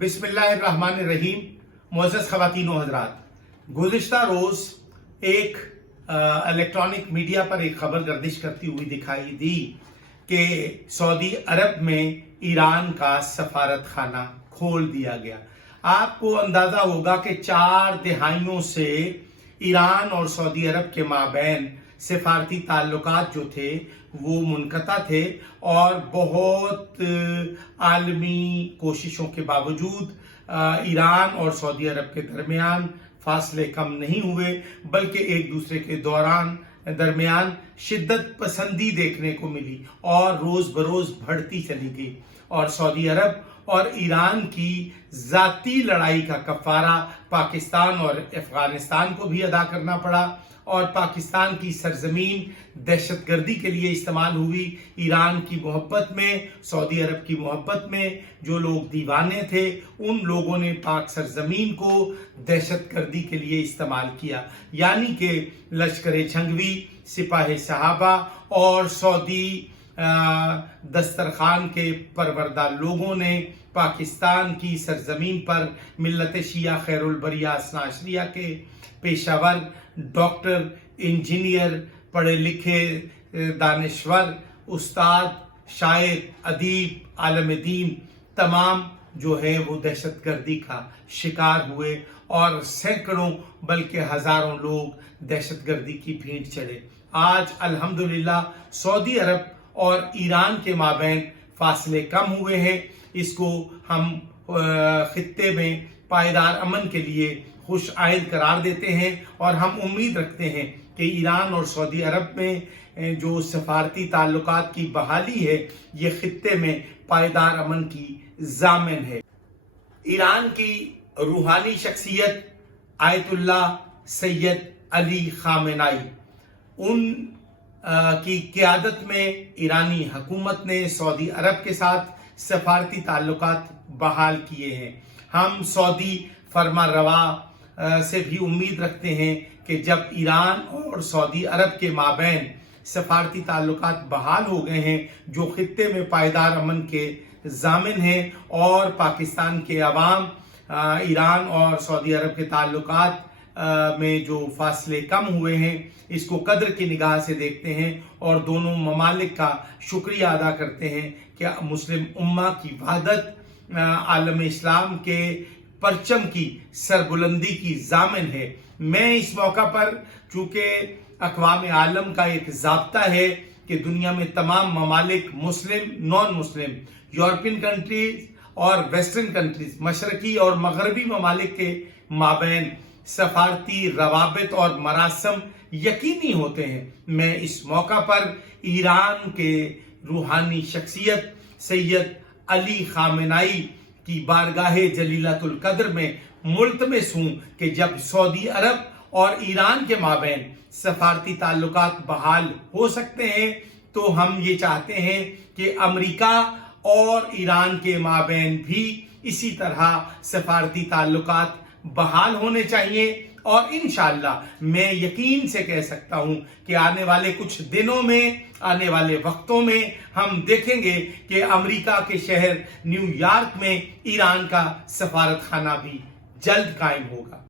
बिस्मिल्लाहिर्रहमानिर्रहीम। मुअज़्ज़ज़ ख़वातीन व हज़रात, गुज़िश्ता रोज़ एक इलेक्ट्रॉनिक मीडिया पर एक खबर गर्दिश करती हुई दिखाई दी कि सऊदी अरब में ईरान का सफारत खाना खोल दिया गया। आपको अंदाज़ा होगा कि 4 दिहाइयों से ईरान और सऊदी अरब के माबैन सिफारती ताल्लुकात जो थे वो मुनक़ता थे और बहुत आलमी कोशिशों के बावजूद ईरान और सऊदी अरब के दरमियान फासले कम नहीं हुए, बल्कि एक दूसरे के दरमियान शिद्दत पसंदी देखने को मिली और रोज़ बरोज़ बढ़ती चली गई। और सऊदी अरब और ईरान की ज़ाती लड़ाई का कफ़ारा पाकिस्तान और अफ़गानिस्तान को भी अदा करना पड़ा और पाकिस्तान की सरजमीन दहशतगर्दी के लिए इस्तेमाल हुई। ईरान की मोहब्बत में, सऊदी अरब की मोहब्बत में जो लोग दीवाने थे उन लोगों ने पाक सरजमीन को दहशतगर्दी के लिए इस्तेमाल किया, यानी कि लश्कर जंगवी, सिपाही सहाबा और सऊदी दस्तरखान के परवरदा लोगों ने पाकिस्तान की सरजमीन पर मिल्लत शिया खैरुल बरिया असना अशरिया के पेशावर, डॉक्टर, इंजीनियर, पढ़े लिखे, दानिश्वर, उस्ताद, शायर, अदीब, आलम दीन तमाम जो है वो दहशतगर्दी का शिकार हुए और सैकड़ों बल्कि हजारों लोग दहशतगर्दी की भेंट चढ़े। आज अल्हम्दुलिल्लाह सऊदी अरब और ईरान के माबैन फासले कम हुए हैं। इसको हम खित्ते में पायदार अमन के लिए खुश आइद करार देते हैं और हम उम्मीद रखते हैं कि ईरान और सऊदी अरब में जो सफारती ताल्लुकात की बहाली है ये खित्ते में पायदार अमन की ज़ामिन है। ईरान की रूहानी शख्सियत आयतुल्लाह सैयद अली खामेनाई, उन की क़यादत में ईरानी हुकूमत ने सऊदी अरब के साथ सफारती ताल्लुकात बहाल किए हैं। हम सऊदी फरमारवा से भी उम्मीद रखते हैं कि जब ईरान और सऊदी अरब के माबैन सफारती ताल्लुकात बहाल हो गए हैं जो खित्ते में पायदार अमन के ज़ामिन हैं और पाकिस्तान के अवाम ईरान और सऊदी अरब के ताल्लुकात में जो फासले कम हुए हैं इसको कद्र की निगाह से देखते हैं और दोनों ममालिक का शुक्रिया अदा करते हैं कि मुस्लिम उम्मा की वहदत आलम इस्लाम के परचम की सरबुलंदी की ज़ामिन है। मैं इस मौका पर, चूँकि अक़वाम आलम का एक ज़ाब्ता है कि दुनिया में तमाम ममालिक, मुस्लिम, नॉन मुस्लिम, यूरोपियन कंट्रीज और वेस्टर्न कंट्रीज, मशरकी और मगरबी ममालिक के माबैन सफारती रवाबित और मरासम यकीनी होते हैं। मैं इस मौका पर ईरान के रूहानी शख्सियत सैयद अली खामेनाई की बारगाहे जलीलतुल कद्र में मुल्तमिस हूँ कि जब सऊदी अरब और ईरान के माबैन सफारती ताल्लुकात बहाल हो सकते हैं तो हम ये चाहते हैं कि अमेरिका और ईरान के माबैन भी इसी तरह सफारती ताल्लुकात बहाल होने चाहिए। और इंशाअल्लाह मैं यकीन से कह सकता हूं कि आने वाले कुछ दिनों में, आने वाले वक्तों में हम देखेंगे कि अमेरिका के शहर न्यूयॉर्क में ईरान का सफारत खाना भी जल्द कायम होगा।